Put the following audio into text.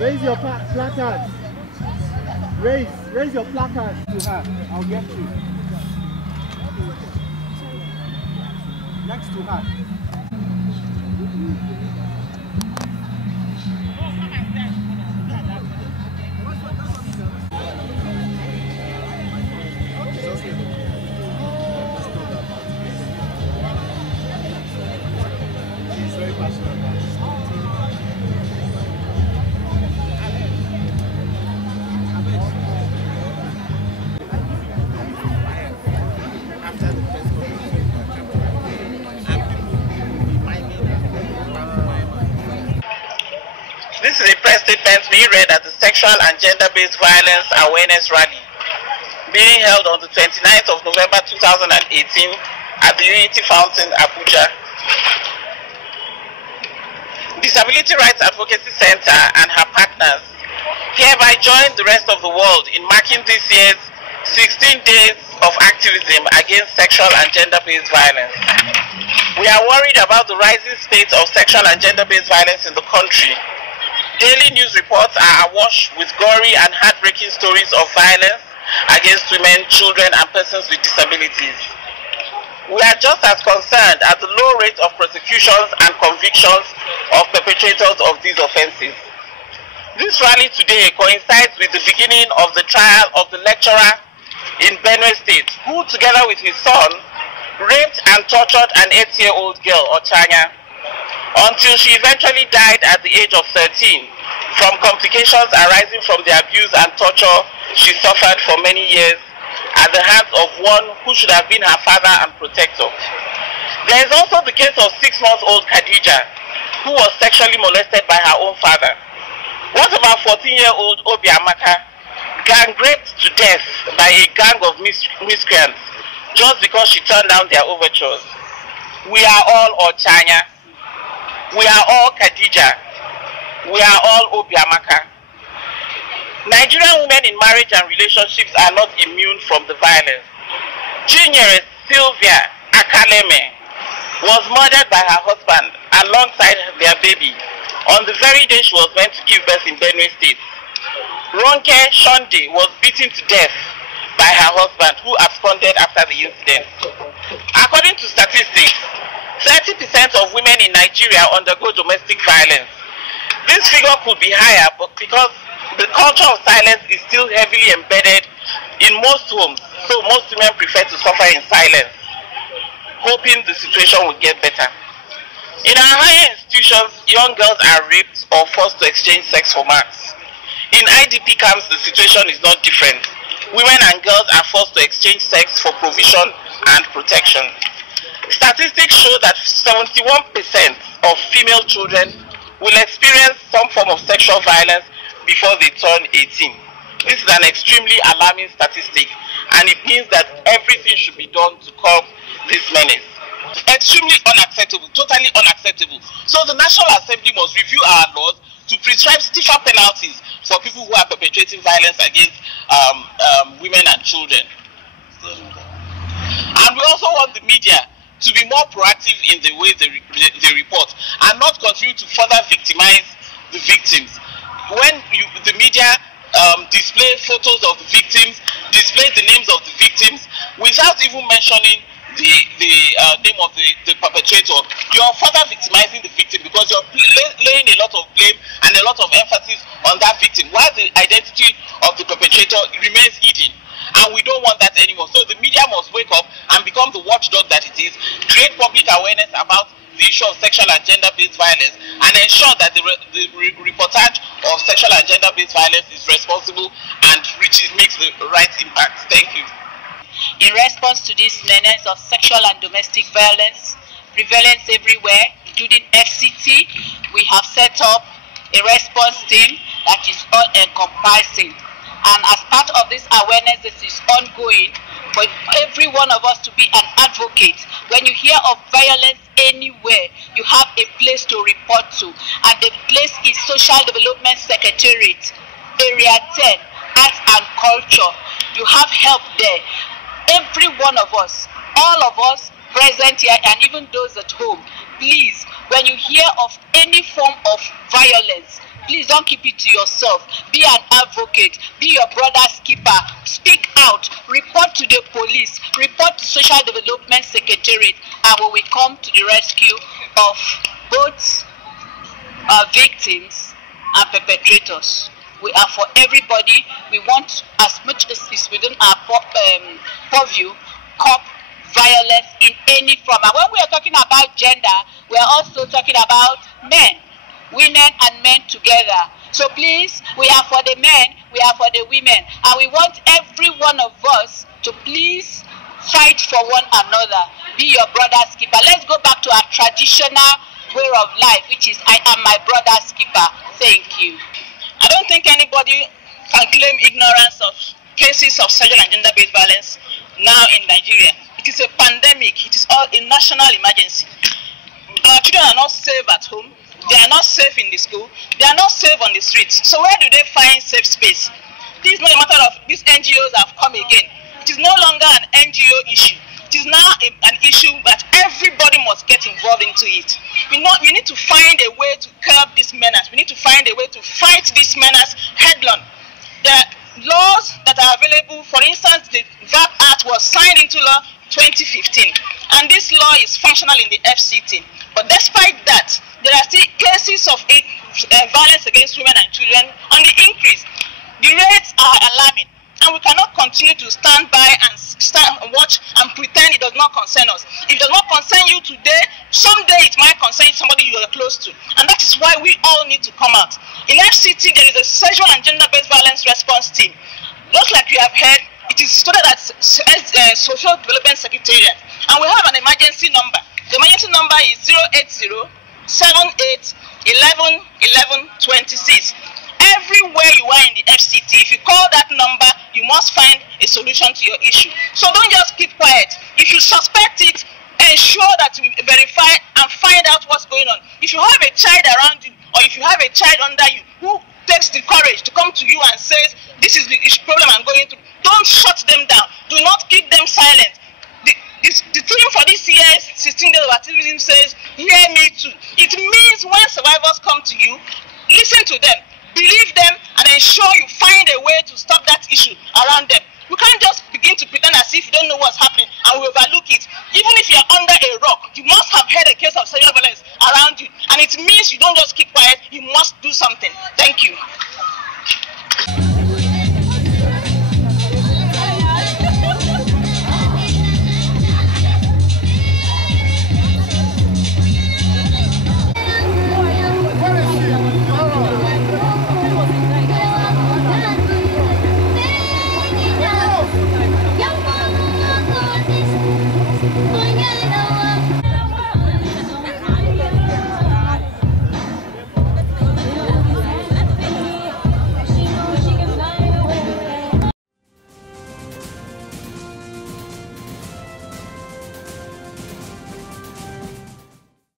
Raise your placard. Raise your placard to her. I'll get you. Next to her. She's very passionate about this. This is a press statement being read at the Sexual and Gender-Based Violence Awareness Rally being held on the 29th of November 2018 at the Unity Fountain, Abuja. Disability Rights Advocacy Center and her partners hereby join the rest of the world in marking this year's 16 days of activism against sexual and gender-based violence. We are worried about the rising state of sexual and gender-based violence in the country. Daily news reports are awash with gory and heartbreaking stories of violence against women, children, and persons with disabilities. We are just as concerned at the low rate of prosecutions and convictions of perpetrators of these offences. This rally today coincides with the beginning of the trial of the lecturer in Benue State, who, together with his son, raped and tortured an 8-year-old girl, Ochanya, until she eventually died at the age of 13 from complications arising from the abuse and torture she suffered for many years at the hands of one who should have been her father and protector. There is also the case of 6-month-old Khadija, who was sexually molested by her own father. What about 14-year-old Obiamaka, gang raped to death by a gang of miscreants just because she turned down their overtures? We are all Ochanya. We are all Khadija. We are all Obiamaka. Nigerian women in marriage and relationships are not immune from the violence. Junior Sylvia Akaleme was murdered by her husband alongside their baby on the very day she was meant to give birth in Benue State. Ronke Shonde was beaten to death by her husband, who absconded after the incident. According to statistics, 30% of women in Nigeria undergo domestic violence. This figure could be higher, but because the culture of silence is still heavily embedded in most homes, so most women prefer to suffer in silence, hoping the situation will get better. In our higher institutions, young girls are raped or forced to exchange sex for marks. In IDP camps, the situation is not different. Women and girls are forced to exchange sex for provision and protection. Statistics show that 71% of female children will experience some form of sexual violence before they turn 18. This is an extremely alarming statistic, and it means that everything should be done to curb this menace. Extremely unacceptable, totally unacceptable. So the National Assembly must review our laws to prescribe stiffer penalties for people who are perpetrating violence against women and children. And we also want the media to be more proactive in the way they report and not continue to further victimize the victims. When the media display photos of the victims, display the names of the victims without even mentioning the name of the perpetrator, you're further victimizing the victim because you're laying a lot of blame and a lot of emphasis on that victim while the identity of the perpetrator remains hidden. And we don't want that anymore. So the media must wake up and become the watchdog that it is, create public awareness about the issue of sexual and gender-based violence, and ensure that the reportage of sexual and gender-based violence is responsible and makes the right impact. Thank you. In response to this menace of sexual and domestic violence, prevalence everywhere, including FCT, we have set up a response team that is all-encompassing. And as part of this awareness, this is ongoing for every one of us to be an advocate. When you hear of violence anywhere, you have a place to report to. And the place is Social Development Secretariat, Area 10, Arts and Culture. You have help there. Every one of us, all of us present here, and even those at home, please, when you hear of any form of violence, Please don't keep it to yourself. Be an advocate. Be your brother's keeper. Speak out. Report to the police. Report to Social Development Secretariat, and we will come to the rescue of both victims and perpetrators. We are for everybody. We want, as much as is within our purview, curb violence in any form. And when we are talking about gender, we are also talking about men, women and men together. So please, we are for the men, we are for the women, and we want every one of us to please fight for one another. Be your brother's keeper. Let's go back to our traditional way of life, which is I am my brother's keeper. Thank you. I don't think anybody can claim ignorance of cases of sexual and gender-based violence now in Nigeria. It is a pandemic. It is all a national emergency. Our children are not safe at home. They are not safe in the school. They are not safe on the streets. So where do they find safe space? This is not a matter of these NGOs have come again. It is no longer an NGO issue. It is now an issue that everybody must get involved into it. We need to find a way to curb this menace. We need to find a way to fight this menace headlong. The laws that are available, for instance, the VAP Act was signed into law 2015, and this law is functional in the FCT. But despite that, there are still cases of violence against women and children on the increase. The rates are alarming, and we cannot continue to stand by and watch and pretend it does not concern us. If it does not concern you today, someday it might concern somebody you are close to, and that is why we all need to come out. In FCT, there is a sexual and gender-based violence response team. Just like you have heard, it is started at Social Development Secretariat, and we have an emergency number. The emergency number is 080-78-11-11-26. Everywhere you are in the FCT, if you call that number, you must find a solution to your issue. So don't just keep quiet. If you suspect it, ensure that you verify and find out what's going on. If you have a child around you, or if you have a child under you who takes the courage to come to you and says, this is the problem I'm going through, don't shut them down. Do not keep them silent. The theme for this year's 16 Days of Activism says, hear me too. It means when survivors come to you, listen to them, believe them, and ensure you find a way to stop that issue around them. We can't just begin to pretend as if you don't know what's happening and we overlook it. Even if you're under a rock, you must have heard a case of sexual violence around you. And it means you don't just keep quiet, you must do something. Thank you.